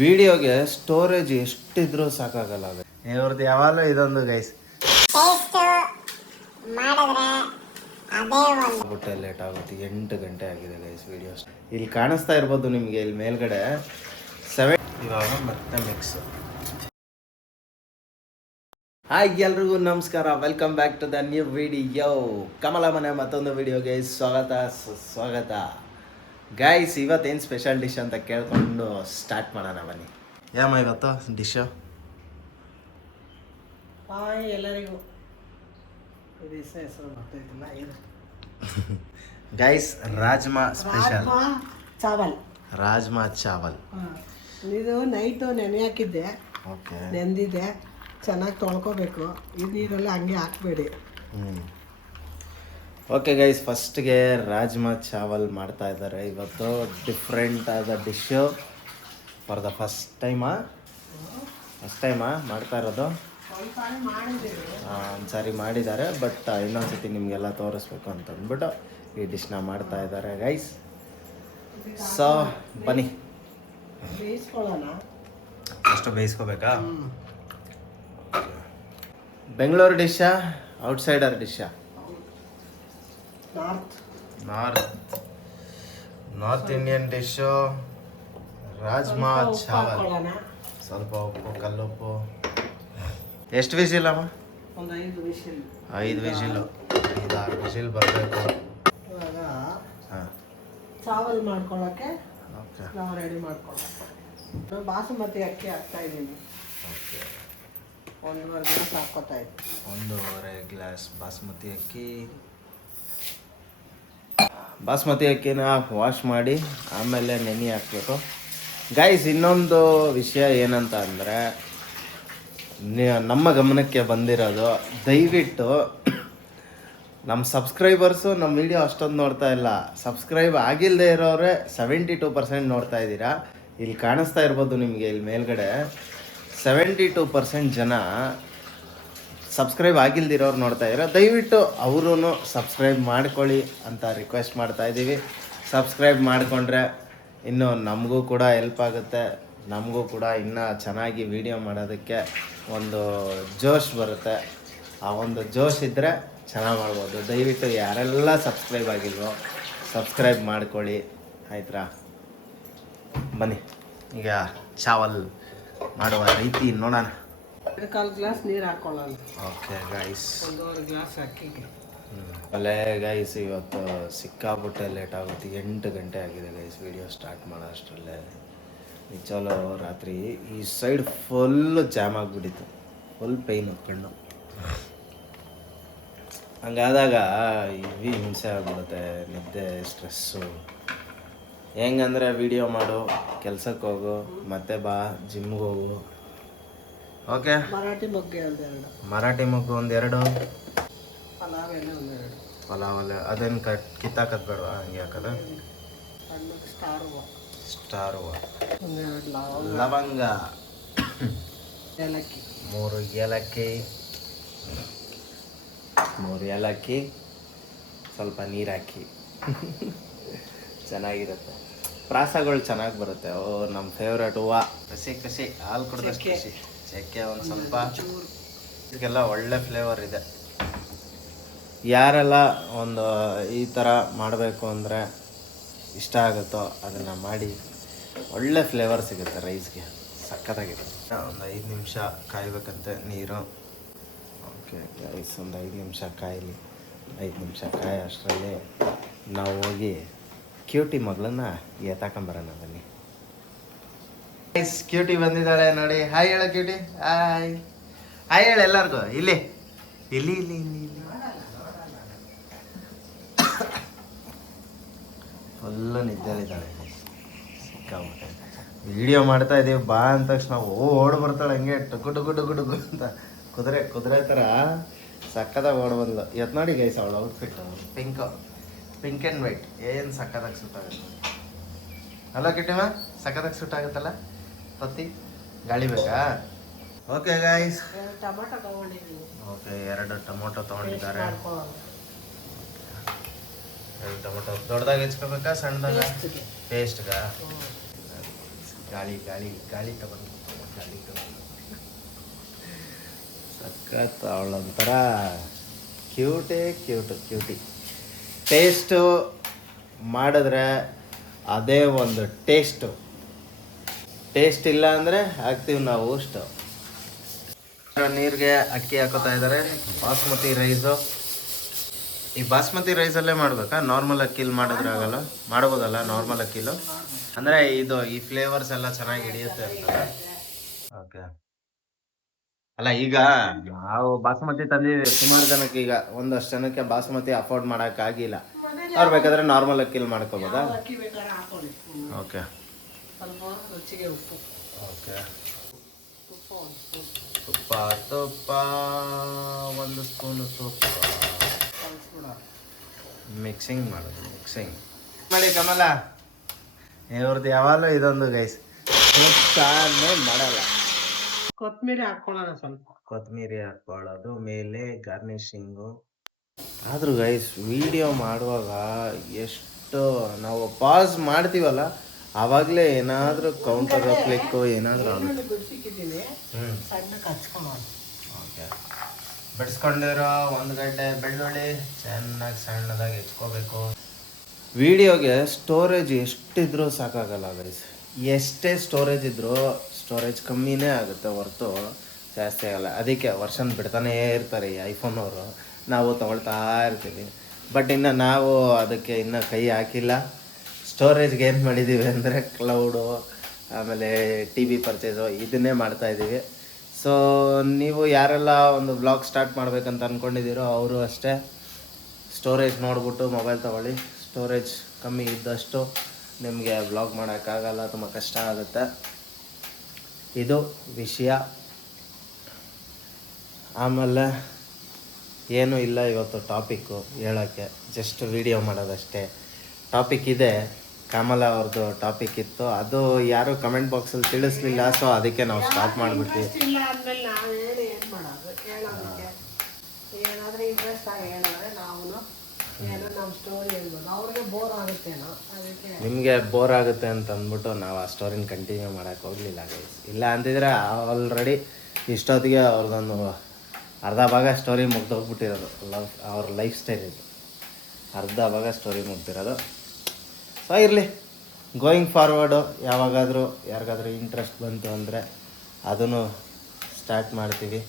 ವಿಡಿಯೋಗೆ ಸ್ಟೋರೇಜ್ ಎಷ್ಟಿದ್ರೂ ಸಾಕಾಗಲ್ಲ. ಇವ್ರದ್ದು ಯಾವಾಗಲೂ ಇದೊಂದು ಗೈಸ್ ಬಿಟ್ಟೆ ಲೇಟ್ ಆಗುತ್ತೆ. 8 ಗಂಟೆ ಆಗಿದೆ ಗೈಸ್. ವಿಡಿಯೋಸ್ ಇಲ್ಲಿ ಕಾಣಿಸ್ತಾ ಇರ್ಬೋದು ನಿಮಗೆ, ಇಲ್ಲಿ ಮೇಲ್ಗಡೆ 7. ಇವಾಗ ಮತ್ತೆ ಮಿಕ್ಸ್. ಹಾಯ್ ಎಲ್ರಿಗೂ ನಮಸ್ಕಾರ, welcome back to the new video. Kamala ಮನೆ ಮತ್ತೊಂದು ವಿಡಿಯೋಗೆ ಸ್ವಾಗತ ಗೈಸ್. ಇವತ್ತೇನು ಸ್ಪೆಷಲ್ ಡಿಶ್ ಅಂತ ಕೇಳ್ಕೊಂಡು ಸ್ಟಾರ್ಟ್ ಮಾಡೋಣ ಬನ್ನಿ. ಏಮ ಇವತ್ತು ಡಿಶ್ಶು? ಹಾಯ್ ಎಲ್ಲರಿಗೂ. ಹೆಸರು ಗೊತ್ತಾಯ್ತಿಲ್ಲ ಏನು ಗೈಸ್, ರಾಜ್ಮಾ ಸ್ಪೆಷಲ್. ರಾಜ್ಮಾ ಚಾವಲ್. ಇದು ನೈಟು ನೆನೆ ಹಾಕಿದ್ದೆ. ಓಕೆ, ನೆಂದಿದೆ, ಚೆನ್ನಾಗಿ ತೊಳ್ಕೊಬೇಕು. ಈ ನೀರಲ್ಲಿ ಹಂಗೆ ಹಾಕ್ಬೇಡಿ. ಓಕೆ ಗೈಸ್, ಫಸ್ಟ್ಗೆ ರಾಜ್ಮಾ ಚಾವಲ್ ಮಾಡ್ತಾ ಇದ್ದಾರೆ ಇವತ್ತು. ಡಿಫ್ರೆಂಟ್ ಆದ ಡಿಶ್ಶು ಫಾರ್ ದ ಫಸ್ಟ್ ಟೈಮಾ ಮಾಡ್ತಾ ಇರೋದು. ಒಂದ್ಸಾರಿ ಮಾಡಿದ್ದಾರೆ, ಬಟ್ ಇನ್ನೊಂದ್ಸತಿ ನಿಮಗೆಲ್ಲ ತೋರಿಸ್ಬೇಕು ಅಂತ ಅಂದ್ಬಿಟ್ಟು ಈ ಡಿಶ್ನ ಮಾಡ್ತಾ ಇದ್ದಾರೆ ಗೈಸ್. ಸೊ ಬನ್ನಿ ಬೇಯಿಸ್ಕೊಳ್ಳೋಣ. ಅಷ್ಟು ಬೇಯಿಸ್ಕೋಬೇಕಾ? ಬೆಂಗಳೂರು ಡಿಶ್ಶಾ, ಔಟ್ಸೈಡರ್ ಡಿಶ್ಶಾ? North Indian dish rajma chawal. ಸ್ವಲ್ಪ ಉಪ್ಪು, ಕಲ್ಲುಪ್ಪು. ಎಷ್ಟು ವಿಸಿಲ್ ಅಮ್ಮ? ಒಂದು 5 ವಿಸಿಲ್. 5 ವಿಸಿಲು, 5-6 ವಿಸಿಲ್ ಬರಬೇಕು. ಇವಾಗ ಹಾಂ, ಚಾವಲ್ ಮಾಡ್ಕೊಳ್ಳೋಕ್ಕೆ ಓಕೆ. ನಾವು ರೆಡಿ ಮಾಡ್ಕೊಳ್ಳೋಕೆ ಬಾಸುಮತಿ ಅಕ್ಕಿ ಹಾಕ್ತಾ ಇದ್ದೀನಿ. ಓಕೆ, 1.5 ಗ್ಲಾಸ್ ಹಾಕ್ಕೊತಾ ಇದ್ದೀನಿ. 1.5 ಗ್ಲಾಸ್ ಬಾಸ್ಮತಿ ಅಕ್ಕಿನ ವಾಶ್ ಮಾಡಿ ಆಮೇಲೆ ನೆನೆ ಹಾಕ್ಬೇಕು ಗೈಸ್. ಇನ್ನೊಂದು ವಿಷಯ ಏನಂತ ಅಂದರೆ, ನಮ್ಮ ಗಮನಕ್ಕೆ ಬಂದಿರೋದು, ದಯವಿಟ್ಟು ನಮ್ಮ ಸಬ್ಸ್ಕ್ರೈಬರ್ಸು ನಮ್ಮ ವಿಡಿಯೋ ಅಷ್ಟೊಂದು ನೋಡ್ತಾ ಇಲ್ಲ. ಸಬ್ಸ್ಕ್ರೈಬ್ ಆಗಿಲ್ಲದೆ ಇರೋರೆ 72% ನೋಡ್ತಾ ಇದ್ದೀರಾ. ಇಲ್ಲಿ ಕಾಣಿಸ್ತಾ ಇರ್ಬೋದು ನಿಮಗೆ, ಇಲ್ಲಿ ಮೇಲ್ಗಡೆ 72% ಜನ ಸಬ್ಸ್ಕ್ರೈಬ್ ಆಗಿಲ್ದಿರೋರು ನೋಡ್ತಾ ಇದ್ದೀರಾ. ದಯವಿಟ್ಟು ಅವರೂ ಸಬ್ಸ್ಕ್ರೈಬ್ ಮಾಡ್ಕೊಳ್ಳಿ ಅಂತ ರಿಕ್ವೆಸ್ಟ್ ಮಾಡ್ತಾ ಇದ್ದೀವಿ. ಸಬ್ಸ್ಕ್ರೈಬ್ ಮಾಡಿಕೊಂಡ್ರೆ ಇನ್ನು ನಮಗೂ ಕೂಡ ಹೆಲ್ಪ್ ಆಗುತ್ತೆ. ನಮಗೂ ಕೂಡ ಇನ್ನೂ ಚೆನ್ನಾಗಿ ವಿಡಿಯೋ ಮಾಡೋದಕ್ಕೆ ಒಂದು ಜೋಶ್ ಬರುತ್ತೆ. ಆ ಒಂದು ಜೋಶ್ ಇದ್ದರೆ ಚೆನ್ನಾಗಿ ಮಾಡ್ಬೋದು. ದಯವಿಟ್ಟು ಯಾರೆಲ್ಲ ಸಬ್ಸ್ಕ್ರೈಬ್ ಆಗಿಲ್ವೋ ಸಬ್ಸ್ಕ್ರೈಬ್ ಮಾಡ್ಕೊಳ್ಳಿ, ಆಯ್ತಾ? ಬನ್ನಿ ಈಗ ಚಾವಲ್ ಮಾಡುವ ರೀತಿ ನೋಡೋಣ. 1/4 ಗ್ಲಾಸ್ ನೀರು ಹಾಕ್ಕೊಳ್ಳೋಣ. ಓಕೆ ಗೈಸ್, 1.5 ಗ್ಲಾಸ್ ಅಕ್ಕಿಗೆ. ಅಲ್ಲೇ ಗೈಸ್, ಇವತ್ತು ಸಿಕ್ಕಾಬಿಟ್ಟೆ ಲೇಟ್ ಆಗುತ್ತೆ. 8 ಗಂಟೆ ಆಗಿದೆ ಗೈಸ್. ವಿಡಿಯೋ ಸ್ಟಾರ್ಟ್ ಮಾಡೋ ಅಷ್ಟರಲ್ಲೇ ನಿಜವಲ್ಲೂ ರಾತ್ರಿ ಈ ಸೈಡ್ ಫುಲ್ಲು ಜಾಮ್ ಆಗಿಬಿಟ್ಟಿತ್ತು. ಫುಲ್ ಪೈನು ಕಣ್ಣು. ಹಂಗಾದಾಗ ಇವಿ ಹಿಂಸೆ ಆಗ್ಬಿಡುತ್ತೆ. ನಿದ್ದೆ, ಸ್ಟ್ರೆಸ್ಸು. ಹೆಂಗಂದರೆ ವಿಡಿಯೋ ಮಾಡು, ಕೆಲ್ಸಕ್ಕೆ ಹೋಗು, ಮತ್ತೆ ಬಾ ಜಿಮ್ಗೆ ಹೋಗು. ಓಕೆ, ಮರಾಠಿ ಮೊಗ್ಗೆ ಒಂದೆರಡು, ಮರಾಠಿ ಮೊಗ್ಗು ಒಂದೆರಡು, ಪಲಾವ್ ಎಲೆ ಒಂದೆರಡು. ಪಲಾವ್ ಎಲೆ ಅದೇನು ಕಿತ್ತಾಕದ್ ಬೇಡವಾ? ಹಂಗೆ ಹಾಕೋದು. ಸಣ್ಣಗೆ ಸ್ಟಾರ್ ಹೂವು ಒಂದೆರಡು, ಲವಂಗ, ಏಲಕ್ಕಿ, 3 ಏಲಕ್ಕಿ, ಸ್ವಲ್ಪ ನೀರು ಹಾಕಿ ಚೆನ್ನಾಗಿರುತ್ತೆ. ಪ್ರಾಸಗಳು ಚೆನ್ನಾಗಿ ಬರುತ್ತೆ. ಓ, ನಮ್ಮ ಫೇವ್ರೇಟ್ ಹೂವು. ಕಸಿ ಹಾಲು ಕುಡ್ದಷ್ಟು ಕಸಿ. ಚಕ್ಕೆ ಒಂದು ಸ್ವಲ್ಪ. ಇದಕ್ಕೆಲ್ಲ ಒಳ್ಳೆ ಫ್ಲೇವರ್ ಇದೆ. ಯಾರೆಲ್ಲ ಒಂದು ಈ ಥರ ಮಾಡಬೇಕು ಅಂದರೆ ಇಷ್ಟ ಆಗುತ್ತೋ ಅದನ್ನು ಮಾಡಿ. ಒಳ್ಳೆ ಫ್ಲೇವರ್ ಸಿಗುತ್ತೆ ರೈಸ್ಗೆ, ಸಕ್ಕತ್ತಾಗಿರುತ್ತೆ. ಒಂದು 5 ನಿಮಿಷ ಕಾಯಬೇಕಂತೆ ನೀರು. ಓಕೆ ರೈಸ್ ಒಂದು 5 ನಿಮಿಷ ಕಾಯಲಿ. 5 ನಿಮಿಷ ಕಾಯ ಅಷ್ಟರಲ್ಲಿ ನಾವು ಹೋಗಿ ಕ್ಯೂಟಿ ಮಗಳನ್ನ ಎತ್ತಾಕೊಂಬರೋಣ ಬನ್ನಿ. ಕ್ಯೂಟಿ ಬಂದಿದ್ದಾಳೆ ನೋಡಿ. ಹಾಯ್ ಹೇಳ ಕ್ಯೂಟಿ. ಹಾಯ್ ಹೇಳ ಎಲ್ಲರಿಗೂ. ಇಲ್ಲಿ ಫುಲ್ಲು ನಿದ್ದೆಲಿದ್ದಾಳೆ. ಸಿಕ್ಕಾಬಿಟ್ಟೆ ವಿಡಿಯೋ ಮಾಡ್ತಾ ಇದ್ದೀವಿ. ಬಾ ಅಂದ ತಕ್ಷಣ ಓಡ್ ಬರ್ತಾಳೆ ಹಂಗೆ ಟುಕು ಅಂತ ಕುದುರೆ ಥರ ಸಕ್ಕದಾಗಿ ಓಡ್ ಬಂದ್ಲು. ಇವತ್ತು ನೋಡಿ ಗೈಸ್ ಅವಳು ಔಟ್ಫಿಟ್ ಪಿಂಕ್ ಆ್ಯಂಡ್ ವೈಟ್ ಏನು ಸಕ್ಕದಾಗಿ ಸೂಟ್ ಆಗುತ್ತೆ. ಅಲ್ಲ ಕಿಟ್ಟಿಮ, ಸಕ್ಕದಾಗಿ ಸೂಟ್ ಆಗುತ್ತಲ್ಲ. ತತ್ತಿ ಗಾಳಿ ಬೇಕಾ? ಓಕೆ ಗೈಸ್, ಟೊಮಾಟೊ ತಗೊಂಡಿದ್ದೀನಿ. ಓಕೆ, 2 ಟೊಮೊಟೊ ತೊಗೊಂಡಿದ್ದಾರೆ. 2 ಟೊಮೊಟೊ ದೊಡ್ಡದಾಗಿ ಹೆಚ್ಕೋಬೇಕಾ ಸಣ್ಣದಾಗ? ಪೇಸ್ಟ್ಗ ಗಾಳಿ ಗಾಳಿ ಗಾಳಿ ತಗೊಂಡು ಗಾಳಿ ತಗೊಂಡು ಸಖತ್ ಅವಳೊಂಥರ ಕ್ಯೂಟಿ ಟೇಸ್ಟು ಮಾಡಿದ್ರೆ ಅದೇ ಒಂದು ಟೇಸ್ಟ್ ಇಲ್ಲ ಅಂದರೆ ಹಾಕ್ತೀವಿ ನಾವು ಅಷ್ಟು. ನೀರಿಗೆ ಅಕ್ಕಿ ಹಾಕೋತಾ ಇದ್ದಾರೆ. ಬಾಸ್ಮತಿ ರೈಸು, ಈ ಬಾಸ್ಮತಿ ರೈಸಲ್ಲೇ ಮಾಡಬೇಕಾ? ನಾರ್ಮಲ್ ಅಕ್ಕಿಲಿ ಮಾಡಿದ್ರೆ ಆಗಲ್ಲ? ಮಾಡ್ಬೋದಲ್ಲ ನಾರ್ಮಲ್ ಅಕ್ಕಿಲು? ಅಂದರೆ ಈ ಫ್ಲೇವರ್ಸ್ ಎಲ್ಲ ಚೆನ್ನಾಗಿ ಹಿಡಿಯುತ್ತೆ ಅಂತ. ಓಕೆ. ಅಲ್ಲ ಈಗ ನಾವು ಬಾಸ್ಮತಿ ತಂದಿದ್ದೀವಿ ಸುಮಾರು ಜನಕ್ಕೆ. ಈಗ ಒಂದಷ್ಟು ಜನಕ್ಕೆ ಬಾಸ್ಮತಿ ಅಫೋರ್ಡ್ ಮಾಡೋಕ್ಕಾಗಿಲ್ಲ. ಅವ್ರು ಬೇಕಾದ್ರೆ ನಾರ್ಮಲ್ ಅಕ್ಕಿಲಿ ಮಾಡ್ಕೋಬೋದಾ? ಅಕ್ಕಿ ಬೇಕಾದ್ರೆ ಹಾಕೊಳ್ಳಿ. ಓಕೆ. ಸ್ವಲ್ಪ ರುಚಿಗೆ ಉಪ್ಪು. ಓಕೆ. ತುಪ್ಪ ತುಪ್ಪ 1 ಸ್ಪೂನು ತುಪ್ಪ ಮಿಕ್ಸಿಂಗ್ ಮಾಡಿ ಕಮಲ. ಇವ್ರದ್ದು ಯಾವಾಗಲೂ ಇದೊಂದು ಗೈಸ್, ಮಾಡಲ್ಲ. ಕೊತ್ತಂಬರಿ ಹಾಕೊಳ್ಳೋಣ, ಸ್ವಲ್ಪ ಕೊತ್ತಂಬರಿ ಹಾಕೊಳ್ಳೋದು ಮೇಲೆ ಗಾರ್ನಿಶಿಂಗು. ಆದರೂ ಗೈಸ್ ವಿಡಿಯೋ ಮಾಡುವಾಗ ಎಷ್ಟು ನಾವು ಪಾಸ್ ಮಾಡ್ತೀವಲ್ಲ ಆವಾಗಲೇ ಏನಾದರೂ ಕೌಂಟರ್ ಕ್ಲಿಕ್ಕು ಏನಾದರೂ ಆಗುತ್ತೆ. ಬಿಡಿಸಿಕ್ಕಿದ್ದೀನಿ, ಸಣ್ಣಕ್ಕೆ ಹಚ್ಕೊಳ್ಳೋಣ. ಓಕೆ. ಬಿಡಿಸ್ಕೊಂಡಿರೋ 1 ಗಡ್ಡೆ ಬೆಳ್ಳುಳ್ಳಿ ಚೆನ್ನಾಗಿ ಸಣ್ಣದಾಗಿ ಹೆಚ್ಕೋಬೇಕು. ವಿಡಿಯೋಗೆ ಸ್ಟೋರೇಜ್ ಎಷ್ಟಿದ್ರೂ ಸಾಕಾಗಲ್ಲ ಗೈಸ್. ಎಷ್ಟೇ ಸ್ಟೋರೇಜ್ ಇದ್ದರೂ ಸ್ಟೋರೇಜ್ ಕಮ್ಮಿನೇ ಆಗುತ್ತೆ ಹೊರತು ಜಾಸ್ತಿ ಆಗಲ್ಲ. ಅದಕ್ಕೆ ವರ್ಷನ್ ಬಿಡ್ತಾನೇ ಇರ್ತಾರೆ ಈ ಐಫೋನವರು, ನಾವು ತೊಗೊಳ್ತಾ ಇರ್ತೀವಿ. ಬಟ್ ಇನ್ನು ನಾವು ಅದಕ್ಕೆ ಇನ್ನೂ ಕೈ ಹಾಕಿಲ್ಲ. ಸ್ಟೋರೇಜ್ಗೆ ಏನು ಮಾಡಿದ್ದೀವಿ ಅಂದರೆ ಕ್ಲೌಡು, ಆಮೇಲೆ TV ಪರ್ಚೇಸು ಇದನ್ನೇ ಮಾಡ್ತಾಯಿದ್ದೀವಿ. ಸೊ ನೀವು ಯಾರೆಲ್ಲ ಒಂದು ಬ್ಲಾಗ್ ಸ್ಟಾರ್ಟ್ ಮಾಡ್ಬೇಕಂತ ಅಂದ್ಕೊಂಡಿದ್ದೀರೋ ಅವರು ಅಷ್ಟೇ ಸ್ಟೋರೇಜ್ ನೋಡ್ಬಿಟ್ಟು ಮೊಬೈಲ್ ತೊಗೊಳ್ಳಿ. ಸ್ಟೋರೇಜ್ ಕಮ್ಮಿ ಇದ್ದಷ್ಟು ನಿಮಗೆ ಬ್ಲಾಗ್ ಮಾಡೋಕ್ಕಾಗಲ್ಲ, ತುಂಬ ಕಷ್ಟ ಆಗುತ್ತೆ. ಇದು ವಿಷಯ. ಆಮೇಲೆ ಏನೂ ಇಲ್ಲ ಇವತ್ತು ಟಾಪಿಕ್ಕು ಹೇಳೋಕ್ಕೆ, ಜಸ್ಟ್ ವಿಡಿಯೋ ಮಾಡೋದಷ್ಟೇ. ಟಾಪಿಕ್ ಇದೆ, ಕಮಲ ಅವ್ರದ್ದು ಟಾಪಿಕ್ ಇತ್ತು, ಅದು ಯಾರು ಕಮೆಂಟ್ ಬಾಕ್ಸಲ್ಲಿ ತಿಳಿಸ್ಲಿಲ್ಲ. ಸೊ ಅದಕ್ಕೆ ನಾವು ಸ್ಟಾರ್ಟ್ ಮಾಡಿಬಿಟ್ವಿ. ಇಲ್ಲ ಅಂದಮೇಲೆ ನಾವು ಹೇಳಿ ಏನು ಮಾಡೋದು? ಹೇಳೋದಕ್ಕೆ ಏನಾದರೂ ಇಂಟ್ರೆಸ್ಟ್ ಆಗಿ ಹೇಳಿದ್ರೆ ನಾವು ಏನೋ ನಮ್ಮ ಸ್ಟೋರಿ ಹೇಳ್ಬೋದು. ಅವ್ರಿಗೆ ಬೋರ್ ಆಗುತ್ತೇನೋ, ಅದಕ್ಕೆ ನಿಮಗೆ ಬೋರ್ ಆಗುತ್ತೆ ಅಂತ ಅಂದ್ಬಿಟ್ಟು ನಾವು ಆ ಸ್ಟೋರಿನ ಕಂಟಿನ್ಯೂ ಮಾಡೋಕ್ಕೆ ಹೋಗಲಿಲ್ಲ ಗೈಸ್. ಇಲ್ಲ ಅಂತಿದ್ರೆ ಆಲ್ರೆಡಿ ಇಷ್ಟೊತ್ತಿಗೆ ಅವ್ರದ್ದೊಂದು ಅರ್ಧ ಭಾಗ ಸ್ಟೋರಿ ಮುಗ್ದೋಗ್ಬಿಟ್ಟಿರೋದು. ಅವ್ರ ಲೈಫ್ ಸ್ಟೈಲ್ ಇದು ಅರ್ಧ ಭಾಗ ಸ್ಟೋರಿ ಮುಗ್ದಿರೋದು. ಸೊ ಇರಲಿ, ಗೋಯಿಂಗ್ ಫಾರ್ವರ್ಡು ಯಾವಾಗಾದರೂ ಯಾರಿಗಾದ್ರೂ ಇಂಟ್ರೆಸ್ಟ್ ಬಂತು ಅಂದರೆ ಅದನ್ನು ಸ್ಟಾರ್ಟ್ ಮಾಡ್ತೀವಿ.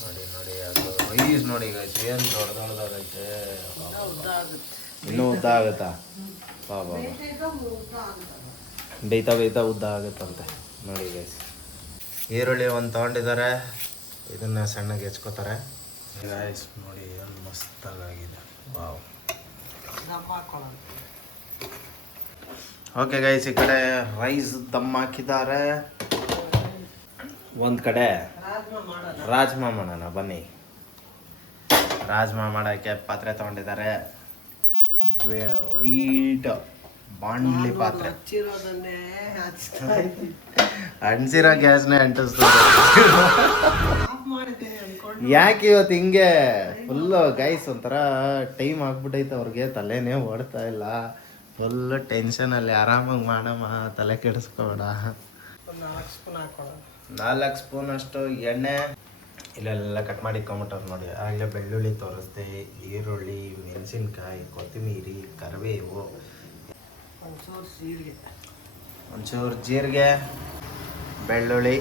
ನೋಡಿ ಅದು ರೈಸ್ ನೋಡಿ ಗೈಸ್, ಏನು ದೊಡ್ಡದಾಗೈತೆ. ಇನ್ನೂ ಉದ್ದ ಆಗುತ್ತಾ? ಬಾಬಾ ಬೇಯ್ತಾ ಉದ್ದ ಆಗುತ್ತಂತೆ ನೋಡಿ ಗೈಸ್. ಈರುಳ್ಳಿ ಒಂದು ತೊಗೊಂಡಿದ್ದಾರೆ, ಇದನ್ನು ಸಣ್ಣಗೆ ಹೆಚ್ಕೋತಾರೆ ಗೈಸ್. ನೋಡಿ ಏನು ಮಸ್ತಾಗಿದೆ. ವಾವ್. ಓಕೆ ಗೈಸ್, ಈ ಕಡೆ ರೈಸ್ ದಮ್ ಹಾಕಿದ್ದಾರೆ. ಒಂದು ಕಡೆ ರಾಜ್ಮಾ ಮಾಡೋಣ ಬನ್ನಿ. ರಾಜ್ಮಾ ಮಾಡೋಕ್ಕೆ ಪಾತ್ರೆ ತೊಗೊಂಡಿದ್ದಾರೆ. ವೈಟ್ ಬಾಂಡ್ಲಿ ಪಾತ್ರೆ. ಅಂಟಿಸಿರೋ ಗ್ಯಾಸ್ನೇ ಅಂಟಿಸ್ತದೆ. ಯಾಕೆ ಇವತ್ತು ಹಿಂಗೆ ಫುಲ್ಲು ಗೈಸ್ ಒಂಥರ ಟೈಮ್ ಆಗ್ಬಿಟ್ಟೈತೆ ಅವ್ರಿಗೆ, ತಲೆನೇ ಓಡ್ತಾ ಇಲ್ಲ. ಫುಲ್ಲು ಟೆನ್ಷನಲ್ಲಿ. ಆರಾಮಾಗಿ ಮಾಡಮ್ಮ, ತಲೆ ಕೆಡಿಸ್ಕೋಬೇಡ. 4 ಸ್ಪೂನ್ ಅಷ್ಟು ಎಣ್ಣೆ. ಇಲ್ಲೆಲ್ಲ ಕಟ್ ಮಾಡಿ ಇಟ್ಕೊಂಬಿಟ್ಟವ್ರು ನೋಡಿ. ಆಗಲೇ ಬೆಳ್ಳುಳ್ಳಿ ತೋರಿಸ್ದೆ, ಈರುಳ್ಳಿ, ಮೆಣಸಿನ್ಕಾಯಿ, ಕೊತ್ತಂಬರಿ, ಕರಿಬೇವು, ಒಂಚೂರು ಜೀರಿಗೆ, ಬೆಳ್ಳುಳ್ಳಿ.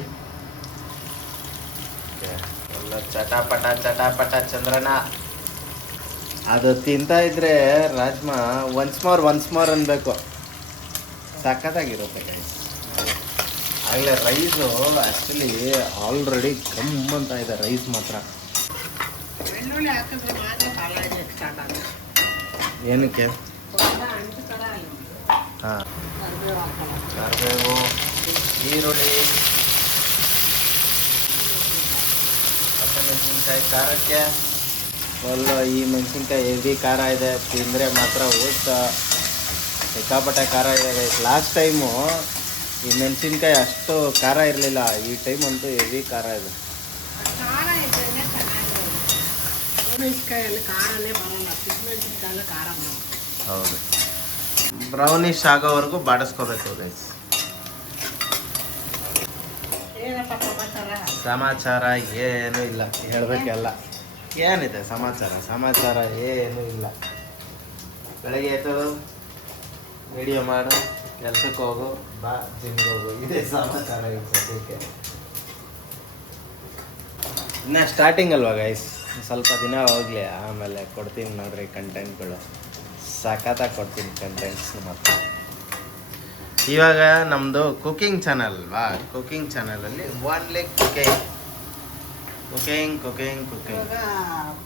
ಎಲ್ಲ ಚಟಾಪಟ ಚಂದ್ರನ. ಅದು ತಿಂತಾ ಇದ್ರೆ ರಾಜ್ಮಾ ಒನ್ಸ್ ಮೋರ್ ಅನ್ಬೇಕು. ಸಖತ್ತಾಗಿರುತ್ತೆ ಗೈಸ್. ಆಗಲೇ ರೈಸು ಆ್ಯಕ್ಚುಲಿ ಆಲ್ರೆಡಿ ಕಮ್ ಅಂತ ಇದೆ ರೈಸ್ ಮಾತ್ರ. ಏನಕ್ಕೆ? ಹಾಂ, ಕರಿಬೇವು, ಈರುಳ್ಳಿ, ಮೆಣಸಿನ್ಕಾಯಿ. ಖಾರಕ್ಕೆ ಫುಲ್ಲು ಈ ಮೆಣಸಿನ್ಕಾಯಿ ಹೆವಿ ಖಾರ ಇದೆ, ತಿಂದರೆ ಮಾತ್ರ ಊಟ ಸಿಕ್ಕಾಪಟ್ಟೆ ಖಾರ ಇದೆ. ಲಾಸ್ಟ್ ಟೈಮು ಈ ಮೆಣಸಿನ್ಕಾಯಿ ಅಷ್ಟು ಖಾರ ಇರಲಿಲ್ಲ, ಈ ಟೈಮ್ ಅಂತೂ ಹೆವಿ ಖಾರ ಇದೆ. ಮೆಣಸಿನ್ಕಾಯಲ್ಲಿ ಖಾರನೇ ಬರೋಲ್ಲ, ಮೆಣಸಿನ್ಕಾಯಲ್ಲಿ ಖಾರ ಬರೋಲ್ಲ. ಹೌದು. ಬ್ರೌನಿಶ್ ಆಗೋವರೆಗೂ ಬಾಡಿಸ್ಕೋಬೇಕು ಗೈಸ್. ಏನಪ್ಪ ಸಮಾಚಾರ? ಸಮಾಚಾರ ಏನೂ ಇಲ್ಲ, ಹೇಳ್ಬೇಕೆಲ್ಲ. ಏನಿದೆ ಸಮಾಚಾರ? ಸಮಾಚಾರ ಏನೂ ಇಲ್ಲ. ಬೆಳಗ್ಗೆ ಎದ್ದು ವಿಡಿಯೋ ಮಾಡು, ಕೆಲ್ಸಕ್ಕೆ ಹೋಗು, ಬಾ ಜಿಮ್ಗೆ ಹೋಗು, ಇದೇ ಸಮಾಚಾರ ಈಗ ಸದ್ಯಕ್ಕೆ. ಇನ್ನು ಸ್ಟಾರ್ಟಿಂಗ್ ಅಲ್ವಾ ಗೈಸ್, ಸ್ವಲ್ಪ ದಿನ ಹೋಗಲಿ, ಆಮೇಲೆ ಕೊಡ್ತೀನಿ ನೋಡ್ರಿ ಕಂಟೆಂಟ್ಗಳು. ಸಖತ್ತಾಗಿ ಕೊಡ್ತೀನಿ ಕಂಟೆಂಟ್ಸ್. ಮತ್ತು ಇವಾಗ ನಮ್ಮದು ಕುಕಿಂಗ್ ಚಾನಲ್ ಅಲ್ವಾ, ಕುಕಿಂಗ್ ಚಾನಲಲ್ಲಿ only cooking cooking cooking cooking. ಇವಾಗ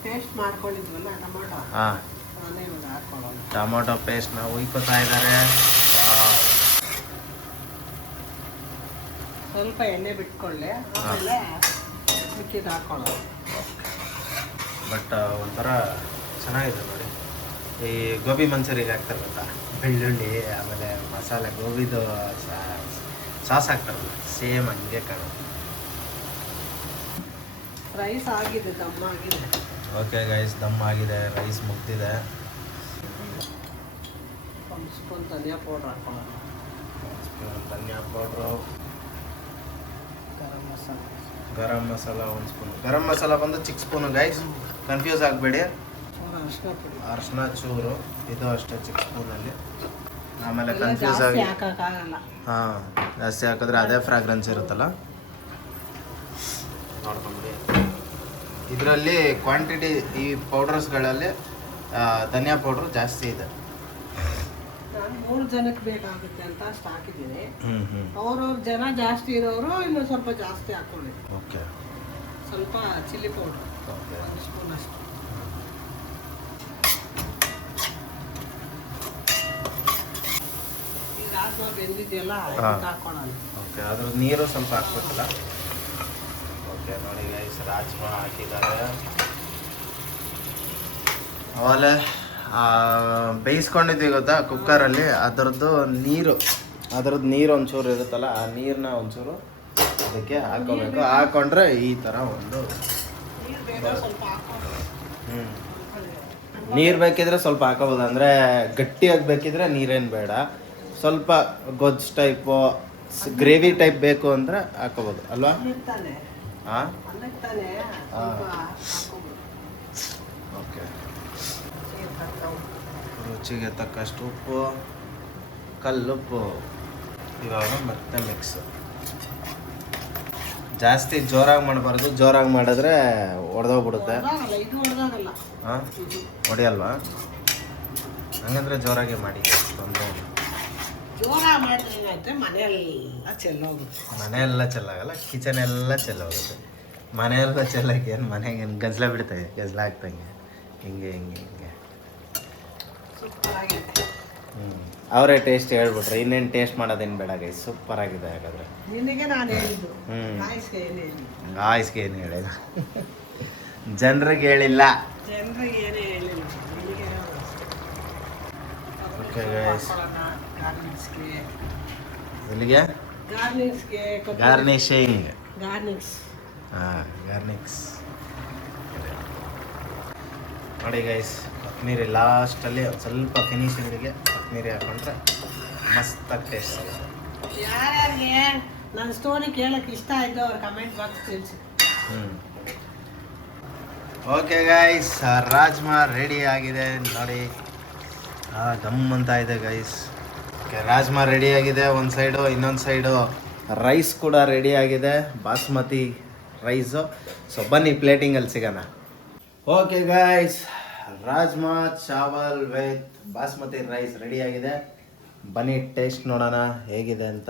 ಪೇಸ್ಟ್ ಮಾಡ್ಕೊಂಡಿದ್ವಲ್ಲ ಟೊಮೊಟೊ, ಹಾಂ, ಅದನ್ನೇ ಇವಾಗ ಹಾಕೊಳ್ಳೋಣ. ಟೊಮೊಟೊ ಪೇಸ್ಟ್ನ ಉಯ್ಕೋತಾ ಇದ್ದಾರೆ. ಸ್ವಲ್ಪ ಎಣ್ಣೆ ಬಿಟ್ಕೊಳ್ಳಿ, ಆಮೇಲೆ ಮಿಕ್ಕಿದ್ದು ಹಾಕೊಳ್ಳೋಣ. ಬಟ್ ಒಂಥರ ಚೆನ್ನಾಗಿದೆ ನೋಡಿ. ಈ ಗೋಬಿ ಮಂಚೂರಿಗೆ ಹಾಕ್ತಾರೆ ಗೊತ್ತಾ, ಬೆಳ್ಳುಳ್ಳಿ ಆಮೇಲೆ ಮಸಾಲೆ ಗೋಬಿದು ಸಾಸ್ ಹಾಕ್ತಾರಲ್ಲ, ಸೇಮ್ ಹಂಗೆ ಕಾಣುತ್ತೆ. ರೈಸ್ ಆಗಿದೆ, ದಮ್ ಆಗಿದೆ. ಓಕೆ ಗೈಸ್, ದಮ್ ಆಗಿದೆ, ರೈಸ್ ಮುಗ್ದಿದೆ. ಒಂದು ಸ್ಪೂನ್ ಧನಿಯಾ ಪೌಡ್ರ್ ಹಾಕೊಳ್ಳೋಣ. ಧನಿಯಾ ಪೌಡ್ರು, ಗರಂ ಮಸಾಲ, ಗರಂ ಮಸಾಲ 1 ಸ್ಪೂನ್. ಗರಂ ಮಸಾಲ ಬಂದು ಚಿಕ್ಕ ಸ್ಪೂನು ಗೈಸ್, ಕನ್ಫ್ಯೂಸ್ ಆಗಬೇಡಿ. ಅರಿಶಿನ ಪುಡಿ, ಅರಿಶಿನ ಚೂರು, ಇದು ಅಷ್ಟೇ ಚಿಕ್ಕ ಸ್ಪೂನಲ್ಲಿ. ಆಮೇಲೆ ಎಲ್ಲ ಕನ್ಫ್ಯೂಸ್ ಜಾಸ್ತಿ ಆಗಿ, ಹಾಕೋಕ್ಕಾಗಲ್ಲ. ಹಾಂ, ಜಾಸ್ತಿ ಹಾಕಿದ್ರೆ ಅದೇ ಫ್ರಾಗ್ರೆನ್ಸ್ ಇರುತ್ತಲ್ಲ. ನೋಡ್ಕೊಂಡ್ರಿ, ಇದರಲ್ಲಿ ಕ್ವಾಂಟಿಟಿ ಈ ಪೌಡರ್ಸ್ಗಳಲ್ಲಿ ಧನಿಯಾ ಪೌಡ್ರು ಜಾಸ್ತಿ ಇದೆ. ನಾನು 3 ಜನಕ್ಕೆ ಬೇಕಾಗುತ್ತೆ ಅಂತ ಅಷ್ಟು ಹಾಕಿದ್ದೀನಿ. ಹ್ಞೂ ಅವ್ರವ್ರ ಜನ ಜಾಸ್ತಿ ಇರೋರು ಇನ್ನೂ ಸ್ವಲ್ಪ ಜಾಸ್ತಿ ಹಾಕೊಳ್ಳಿ. ಓಕೆ. ಸ್ವಲ್ಪ ಚಿಲ್ಲಿ ಪೌಡ್ರ್ ಓಕೆ, 1 ಸ್ಪೂನ್ ಅಷ್ಟು. ಈಗ ರಾಜ್ಮಾ ಬೆಂದಿದೆಯಲ್ಲ, ಇದಕ್ಕೆ ಹಾಕೊಳ್ಳೋಣ. ಓಕೆ, ಅದ್ರ ನೀರು ಸ್ವಲ್ಪ ಹಾಕ್ಬೇಕಲ್ಲ. ಓಕೆ ನೋಡಿ ಗೈಸ್, ರಾಜ್ಮಾ ಹಾಕಿದ್ದಾರೆ. ಆಮೇಲೆ ಬೇಯಿಸ್ಕೊಂಡಿದ್ವಿ ಗೊತ್ತಾ ಕುಕ್ಕರಲ್ಲಿ, ಅದರದ್ದು ನೀರು ಒಂಚೂರು ಇರುತ್ತಲ್ಲ, ಆ ನೀರನ್ನ ಒಂಚೂರು ಅದಕ್ಕೆ ಹಾಕೋಬೇಕು. ಹಾಕೊಂಡ್ರೆ ಈ ಥರ ಒಂದು ನೀರು ಬೇಗ ಸ್ವಲ್ಪ ಹಾಕೊಳ್ಳಿ. ನೀರು ಬೇಕಿದ್ರೆ ಸ್ವಲ್ಪ ಹಾಕೋಬೋದು, ಅಂದರೆ ಗಟ್ಟಿಯಾಗಿ ಬೇಕಿದ್ರೆ ನೀರೇನು ಬೇಡ. ಸ್ವಲ್ಪ ಗೊಜ್ಜು ಟೈಪು, ಗ್ರೇವಿ ಟೈಪ್ ಬೇಕು ಅಂದರೆ ಹಾಕೋಬೋದು ಅಲ್ವಾ? ಅನ್ನಕ್ಕೆ ತಾನೆ, ಹಾಂ, ಅನ್ನಕ್ಕೆ ತಾನೆ ಸ್ವಲ್ಪ ಹಾಕೋಬೋದು. ಓಕೆ. ರುಚಿಗೆ ತಕ್ಕಷ್ಟು ಉಪ್ಪು, ಕಲ್ಲುಪ್ಪು. ಇವಾಗ ಮತ್ತೆ ಮಿಕ್ಸ್. ಜಾಸ್ತಿ ಜೋರಾಗಿ ಮಾಡಬಾರ್ದು, ಜೋರಾಗಿ ಮಾಡಿದ್ರೆ ಒಡೆದೋಗ್ಬಿಡುತ್ತೆ. ಹೊಡ್ದಾಗಲ್ಲ, ಇದು ಹೊಡ್ದಾಗಲ್ಲ. ಹಾಂ, ಹೊಡೆಯಲ್ವಾ? ಹಂಗಂದ್ರೆ ಜೋರಾಗಿ ಮಾಡಿ, ತೊಂದರೆ ಇಲ್ಲ. ಜೋರಾಗಿ ಮಾಡಿದ್ರೆ ಏನಾಗುತ್ತೆ, ಮನೆಯೆಲ್ಲ ಚೆಲ್ಲೋಗುತ್ತೆ. ಮನೆಯೆಲ್ಲ ಚೆಲ್ಲಾಗಲ್ಲ, ಕಿಚನ್ ಎಲ್ಲ ಚೆಲ್ಲೋಗುತ್ತೆ. ಮನೆಯೆಲ್ಲ ಚೆಲ್ಲಕ್ಕೆ ಏನು, ಮನೆಗೆ ಏನು ಗಜ್ಲ ಬಿಡ್ತವೆ, ಗಜ್ಲ ಆಗ್ತಂಗೆ ಹಿಂಗೆ ಹಿಂಗೆ ಹಿಂಗೆ. ಸೂಪರ್ ಆಗಿದೆ. ಅವರೇ ಟೇಸ್ಟ್ ಹೇಳ್ಬಿಟ್ರೆ ಇನ್ನೇನು ಟೇಸ್ಟ್ ಮಾಡೋದೇನು ಬೇಡ ಗೈಸ್, ಸೂಪರ್ ಆಗಿದೆ. ಹಾಗಾದ್ರೆ ನಿನಗೆ ನಾನು ಹೇಳಿದ್ದು, ಹ್ಮ್. ಗಾಯ್ಸ್ಗೆ ಏನು ಹೇಳಿದ್ದು, ಆಯ್ಸ್ಗೆ ಏನು ಹೇಳಿಲ್ಲ, ಜನರಿಗೆ ಹೇಳಿಲ್ಲ. ಜನರಿಗೆ ಏನೇ ಹೇಳಿಲ್ಲ, ನಿನಗೆ ಹೇಳೋದು ಅಷ್ಟೇ. Okay, ಸ್ವಲ್ಪ guys. ಹಾಕೊಳ್ಳೋಣ ಗಾರ್ನಿಷ್ಗೆ. ಇಲ್ಲಿಗೆ ಗಾರ್ನಿಷ್ಗೆ ಗಾರ್ನಿಶಿಂಗ್. ಗಾರ್ನಿಕ್ಸ್. ಹಾಂ, ಗಾರ್ನಿಕ್ಸ್ ನೋಡಿ ಗೈಸ್. ಕೊತ್ತಂಬರಿ ಲಾಸ್ಟಲ್ಲಿ ಒಂದು ಸ್ವಲ್ಪ ಫಿನಿಶಿಂಗಿಗೆ ಕೊತ್ತಂಬರಿ ಹಾಕೊಂಡ್ರೆ ಮಸ್ತಾಗಿ ಟೇಸ್ಟ್ ಆಗುತ್ತೆ. ಯಾರ್ಯಾರಿಗೆ ನನ್ನ ಸ್ಟೋರಿ ಕೇಳಕ್ಕೆ ಇಷ್ಟ ಆಯಿತು ಅವ್ರ ಕಮೆಂಟ್ ಬಾಕ್ಸ್ ತಿಳಿಸಿ. ಓಕೆ ಗೈಸ್, ರಾಜ್ಮಾ ರೆಡಿ ಆಗಿದೆ ನೋಡಿ. ಗಮ್ ಅಂತ ಇದೆ ಗೈಸ್. ಓಕೆ, ರಾಜ್ಮಾ ರೆಡಿ ಆಗಿದೆ ಒಂದು ಸೈಡು. ಇನ್ನೊಂದು ಸೈಡು ರೈಸ್ ಕೂಡ ರೆಡಿ ಆಗಿದೆ, ಬಾಸ್ಮತಿ ರೈಸು. ಸೊ ಬನ್ನಿ ಪ್ಲೇಟಿಂಗಲ್ಲಿ ಸಿಗೋಣ. Okay guys, rajma chawal with basmati rice ready ಆಗಿದೆ. ಬನ್ನಿ ಟೇಸ್ಟ್ ನೋಡೋಣ ಹೇಗಿದೆ ಅಂತ.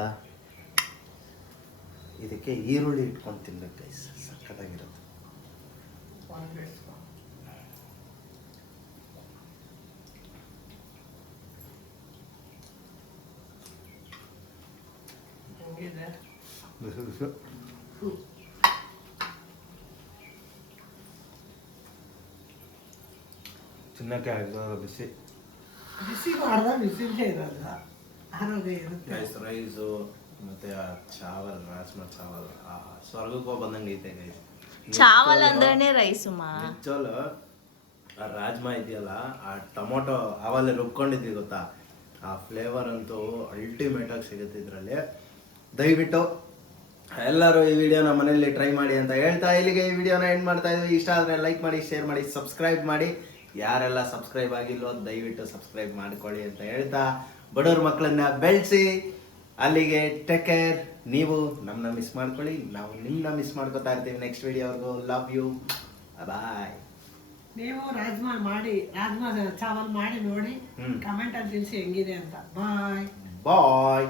ಇದಕ್ಕೆ ಈರುಳ್ಳಿ ಇಟ್ಕೊಂಡು ತಿನ್ಬೇಕು ಗೈಸ್, ಸಕ್ಕತ್ತಾಗಿರುತ್ತೆ. ಹೆಂಗಿದೆ? ತಿನ್ನಕ್ಕೆ ಆಗೋದು ಬಿಸಿ. ಬಿಸಿ ಮಾಡ್ದ ಬಿಸಿಲೇ ಇರೋಲ್ಲ, ಆರೋಗ್ಯ ಇರುತ್ತೆ. ರೈಸು ಮತ್ತೆ ಚಾವಲ್, ರಾಜ್ಮಾ ಚಾವಲ್ ಸ್ವರ್ಗಕ್ಕೆ ಹೋಗಿ ಬಂದಂಗೆ ಐತೆ ಗೈಸ್. ಚಾವಲ್ ಅಂದ್ರೇನೆ ರೈಸು ಮಾ. ನಿಜವಲ್ಲ, ಆ ರಾಜ್ಮಾ ಇದೆಯಲ್ಲ, ಆ ಟೊಮೊಟೊ ಆವಲ್ಲಿ ರುಬ್ಕೊಂಡಿದ್ವಿ ಗೊತ್ತಾ, ಆ ಫ್ಲೇವರ್ ಅಂತೂ ಅಲ್ಟಿಮೇಟಾಗಿ ಸಿಗುತ್ತೆ ಇದರಲ್ಲಿ. ದಯವಿಟ್ಟು ಎಲ್ಲರೂ ಈ ವಿಡಿಯೋನ ಮನೆಯಲ್ಲಿ ಟ್ರೈ ಮಾಡಿ ಅಂತ ಹೇಳ್ತಾ ಇಲ್ಲಿಗೆ ಈ ವಿಡಿಯೋನ ಎಂಡ್ ಮಾಡ್ತಾ ಇದ್ವಿ. ಇಷ್ಟ ಆದರೆ ಲೈಕ್ ಮಾಡಿ, ಶೇರ್ ಮಾಡಿ, ಸಬ್ಸ್ಕ್ರೈಬ್ ಮಾಡಿ. ಯಾರೆಲ್ಲ ಸಬ್ಸ್ಕ್ರೈಬ್ ಆಗಿಲ್ವೋ ದಯವಿಟ್ಟು ಸಬ್ಸ್ಕ್ರೈಬ್ ಮಾಡ್ಕೊಳ್ಳಿ ಅಂತ ಹೇಳ್ತಾ, ಬಡವ್ರ ಮಕ್ಕಳನ್ನ ಬೆಳೆಸಿ. ಅಲ್ಲಿಗೆ ಟೇಕ್ ಕೇರ್. ನೀವು ನಮ್ಮನ್ನ ಮಿಸ್ ಮಾಡ್ಕೊಳ್ಳಿ, ನಾವು ನಿಮ್ಮನ್ನ ಮಿಸ್ ಮಾಡ್ಕೊತಾ ಇರ್ತೀವಿ. ನೆಕ್ಸ್ಟ್ ವಿಡಿಯೋವರೆಗೂ ಲವ್ ಯು, ಬಾಯ್. ನೀವು ರಾಜ್ಮಾ ಚಾವಲ್ ಮಾಡಿ ನೋಡಿ, ಕಮೆಂಟ್ ಅಲ್ಲಿ ತಿಳಿಸಿ ಹೆಂಗಿದೆ ಅಂತ. ಬಾಯ್ ಬಾಯ್.